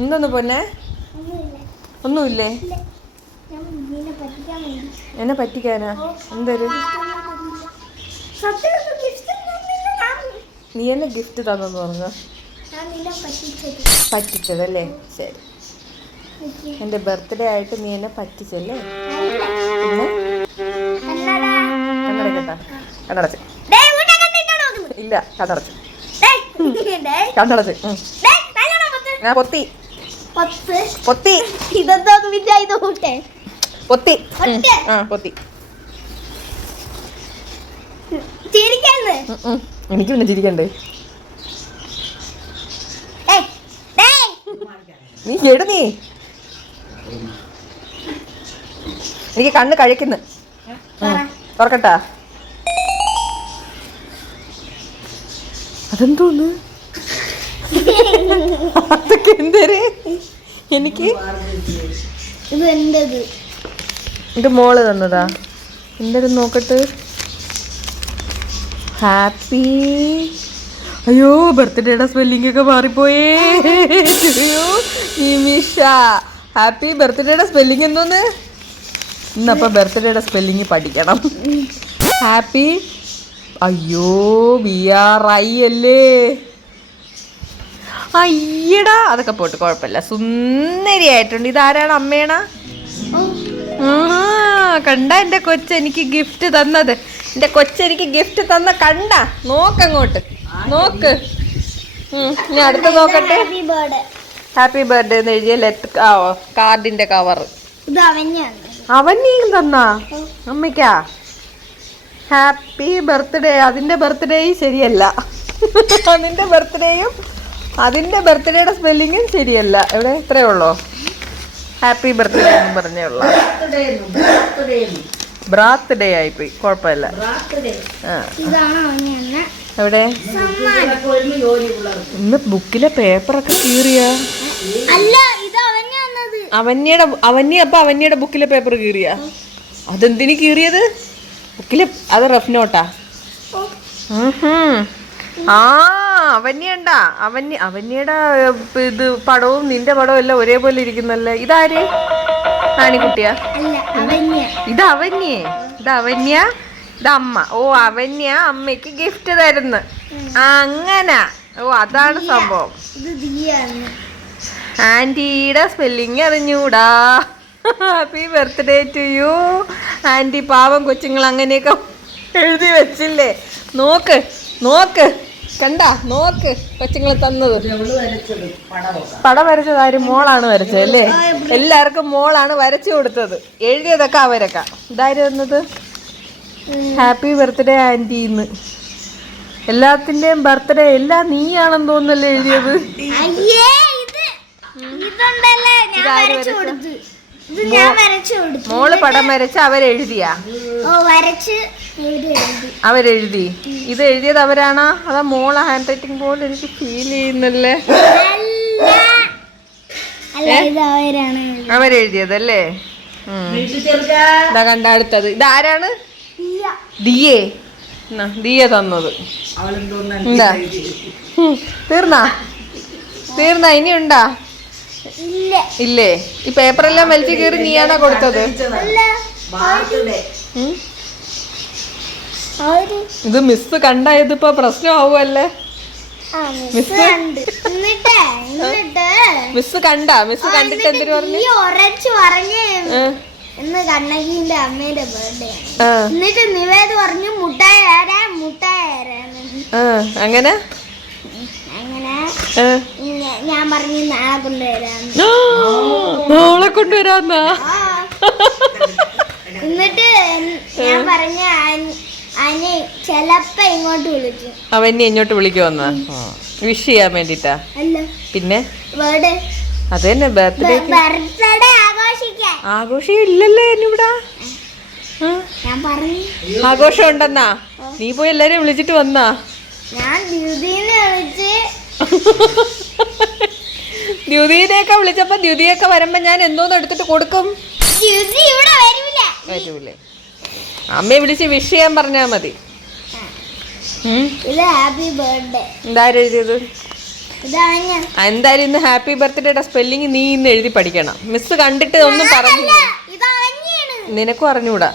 എന്തോന്ന് പൊന്നെ? ഒന്നുമില്ല? എന്നെ പറ്റിക്കാനാ? എന്തൊരു? നീ എന്നെ ഗിഫ്റ്റ് തന്നെന്ന് പറഞ്ഞു? പറ്റിച്ചതല്ലേ? ശരി. എന്റെ ബർത്ത്ഡേ ആയിട്ട് നീ എന്നെ പറ്റിച്ചല്ലേ. കണ്ണടക്കട്ടാ. കണ്ണടച്ച്? ഇല്ല കണ്ണടച്ച്. കണ്ണടച്ച്. ഞാൻ പൊത്തി. പത്ത്. പൊത്തി. ഇതെന്തോ പിന്നെ ഇത് കൂട്ടെ പൊത്തി. ആ പൊത്തി. എനിക്ക് പിന്നെ ചിരിക്കണ്ടേ. നീ എടു നീ? എനിക്ക് കണ്ണ് കഴിക്കുന്നു. തുറക്കട്ടാ. അതെന്തോന്ന്? അതൊക്കെ എന്തര്? എനിക്ക്? ഇത് എന്റേത് ഇത് മോൾ തന്നതാ. എന്തൊരു നോക്കട്ട്? ഹാപ്പി അയ്യോ ബർത്ത്ഡേയുടെ സ്പെല്ലിംഗ് ഒക്കെ മാറിപ്പോയേ. അയ്യോ നിമിഷ. ഹാപ്പി ബർത്ത്ഡേയുടെ സ്പെല്ലിംഗ് എന്തോന്ന്? ഇന്നപ്പോ ബർത്ത്ഡേയുടെ സ്പെല്ലിംഗ് പഠിക്കണം. ഹാപ്പി അയ്യോ ബി ആർ ഐ അല്ലേ? അയ്യടാ അതൊക്കെ പോട്ട് കുഴപ്പമില്ല. സുന്ദരിയായിട്ടുണ്ട് ഇതാരാണ് അമ്മേണ? കണ്ട എന്റെ കൊച്ചെനിക്ക് ഗിഫ്റ്റ് തന്നത്. എന്റെ കൊച്ചെനിക്ക് ഗിഫ്റ്റ് തന്ന കണ്ട. നോക്കങ്ങോട്ട്. നോക്ക്. ഞാൻ ഇനി അടുത്ത് നോക്കട്ടെ. ഹാപ്പി ബർത്ത്ഡേ എന്ന് എഴുതിയ ലെറ്റ് കാർഡിന്റെ കവർ അവനെയും തന്നാ? അമ്മയ്ക്കാ? ഹാപ്പി ബർത്ത്ഡേ അതിന്റെ ബർത്ത്ഡേയും ശരിയല്ല. അതിന്റെ ബർത്ത്ഡേയും അതിന്റെ ബർത്ത്ഡേയുടെ സ്പെല്ലിങ്ങും ശരിയല്ല. എവിടെ? ഇത്രയേ ഉള്ളോ? ഹാപ്പി ബർത്ത്ഡേ എന്ന് പറഞ്ഞേ ഉള്ളൂ. ബ്രാത്ത് ഡേ ആയിപ്പോയി കുഴപ്പമില്ല. എവിടെ? ഇന്ന് ബുക്കിലെ പേപ്പറൊക്കെ കീറിയ. അവന്യയുടെ അവന്യ അപ്പൊ അവന്യയുടെ ബുക്കിലെ പേപ്പർ കീറിയ. അതെന്തിനു കീറിയത്? ബുക്കിലെ അത് റഫ് നോട്ടാ. ആ അവന്യണ്ടാ. അവന്യ അവന്യയുടെ ഇത് പടവും നിന്റെ പടവും എല്ലാം ഒരേപോലെ ഇരിക്കുന്നല്ലേ? ഇതാര്? ആണിക്കുട്ടിയാ. ഇത് അവന്യേ. ഇത് അവന്യ ഇത് അമ്മ. ഓ അവന്യ അമ്മയ്ക്ക് ഗിഫ്റ്റ് തരുന്നു. അങ്ങനെ. ഓ അതാണ് സംഭവം. ആന്റിയുടെ സ്പെല്ലിങ് അറിഞ്ഞൂടാ. Happy birthday to you aunty പാവം കൊച്ചുങ്ങൾ അങ്ങനെയൊക്കെ എഴുതി വെച്ചില്ലേ? നോക്ക് നോക്ക്. കണ്ട നോക്ക് കൊച്ചുങ്ങൾ തന്നത്. പടം വരച്ചത് ആര്? മോളാണ് വരച്ചത് അല്ലേ? എല്ലാവർക്കും മോളാണ് വരച്ചു കൊടുത്തത്. എഴുതിയതൊക്കെ അവരൊക്കെ. ഇതാര് തന്നത്? ഹാപ്പി ബർത്ത്ഡേ ആന്റി ഇന്ന് എല്ലാത്തിന്റെയും ബർത്ത്ഡേ എല്ലാം നീയാണെന്ന് തോന്നുന്നല്ലേ എഴുതിയത്? അയ്യേ ഇത് ഇതുണ്ടല്ലേ? ഞാൻ വരച്ചു വരച്ച? കൊടുത്തു. മോൾ പടം വരച്ച് അവരെഴുതിയാ? ഓ വരച്ച് എഴുതി. എഴുതി അവരെഴുതി. ഇത് എഴുതിയത് അവരാണോ? അതാ മോൾ ഹാൻഡ് റൈറ്റിംഗ് പോലെ എനിക്ക് ഫീൽ ചെയ്യുന്നല്ലേ? അല്ല. അല്ല ഇത് അവരാണ് എഴുതിയത്. അവരെഴുതിയതല്ലേ. ഇതാ കണ്ട അടുത്തത്. ഇതാരാണ്. ദിയേ. ദിയെ. ദിയ തന്നത്. എന്താ. തീർന്നാ? തീർന്നാ? ഇനി ഉണ്ടാ ഇല്ല. ഇല്ലേ? ഈ പേപ്പറെല്ലാം വലിച്ചു കയറി നീയാണോ കൊടുത്തത്? ഇത് മിസ് കണ്ട ഇതിപ്പോ പ്രശ്നമാവുമല്ലേ ആ മിസ് മിസ്? കണ്ട്. മിസ് കണ്ട? മിസ് കണ്ടിട്ട് എന്തിനു പറഞ്ഞു? ഉറച്ചു പറഞ്ഞ്. ഇന്ന് കണ്ണകീന്റെ അമ്മയുടെ ബർത്ത്ഡേ എന്നിട്ട് നിവേദ് പറഞ്ഞു മുട്ടായ മുട്ടായ ആ, അങ്ങനെ? ഞാൻ പറഞ്ഞു നാളെ കൊണ്ടുവരാന്ന്. മോളെ കൊണ്ടുവരാന്നാ. എന്നിട്ട് ഞാൻ പറഞ്ഞ അനി ചെലപ്പോ ഇങ്ങോട്ട് വിളിച്ചു അവനെ ഇങ്ങോട്ട് വിളിക്കുവന്നാ? വിഷ് ചെയ്യാൻ വേണ്ടിട്ടാ? പിന്നെ? അത് തന്നെ ബർത്ത്ഡേ ആഘോഷിക്കാൻ. ആഘോഷം ഇല്ലല്ലേ എന്നിവിടാ. ആഘോഷം ഉണ്ടെന്നാ? നീ പോയി എല്ലാരെയും വിളിച്ചിട്ട് വന്നാ? ഞാൻ വിളിച്ച് ദ്യുതിനെയൊക്കെ വിളിച്ചപ്പോ ദ്യുതിയൊക്കെ വരുമ്പോ ഞാൻ എന്തോന്ന് എടുത്തിട്ട് കൊടുക്കും? വരൂല. അമ്മയെ വിളിച്ച് വിഷ് ചെയ്യാൻ പറഞ്ഞാ മതി. എന്തായാലും ഇന്ന് ഹാപ്പി ബർത്ത്ഡേയുടെ സ്പെല്ലിംഗ് നീ ഇന്ന് എഴുതി പഠിക്കണം. മിസ് കണ്ടിട്ട് ഒന്നും പറഞ്ഞില്ല. നിനക്കും അറിഞ്ഞൂടാ.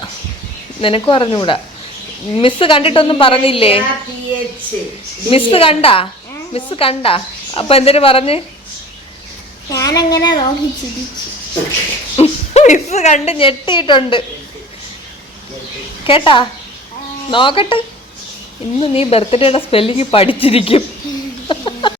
നിനക്കും അറിഞ്ഞൂടാ. മിസ് കണ്ടിട്ടൊന്നും പറഞ്ഞില്ലേ? മിസ് കണ്ടാ? മിസ് കണ്ട? അപ്പൊ എന്തൊരു പറഞ്ഞ്? ഞാനങ്ങനെ മിസ് കണ്ട് ഞെട്ടിയിട്ടുണ്ട്. കേട്ടാ? നോക്കട്ടെ. ഇന്ന് നീ ബർത്ത്ഡേയുടെ സ്പെല്ലിങ് പഠിച്ചിരിക്കും.